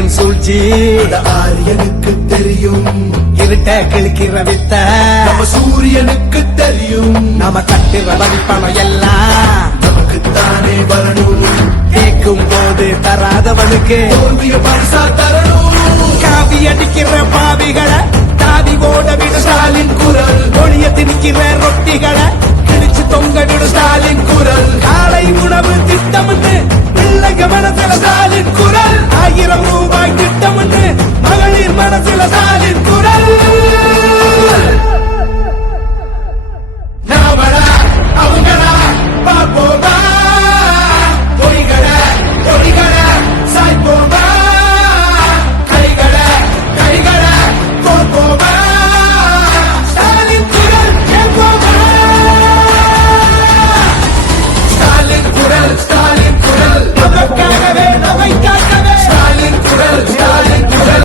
ஆட்சியின் சூழ்ச்சி ஆரியனுக்கு தெரியும். இருட்ட கிழக்கிற வித்த நம்ம சூரியனுக்கு தெரியும். நாம கட்டுற வரிப்பணம் எல்லாம் நமக்குத்தானே வரணும். கேட்கும் போது தராதவனுக்கு தோல்விய பரிசா தரணும். காவி அடிக்கிற பாவிகளை தாவி ஓட விடு ஸ்டாலின் குரல். ஒளிய திணிக்கிற ரொட்டிகளை கிழிச்சு தொங்க விடு ஸ்டாலின் குரல். காலை உணவு திட்டம்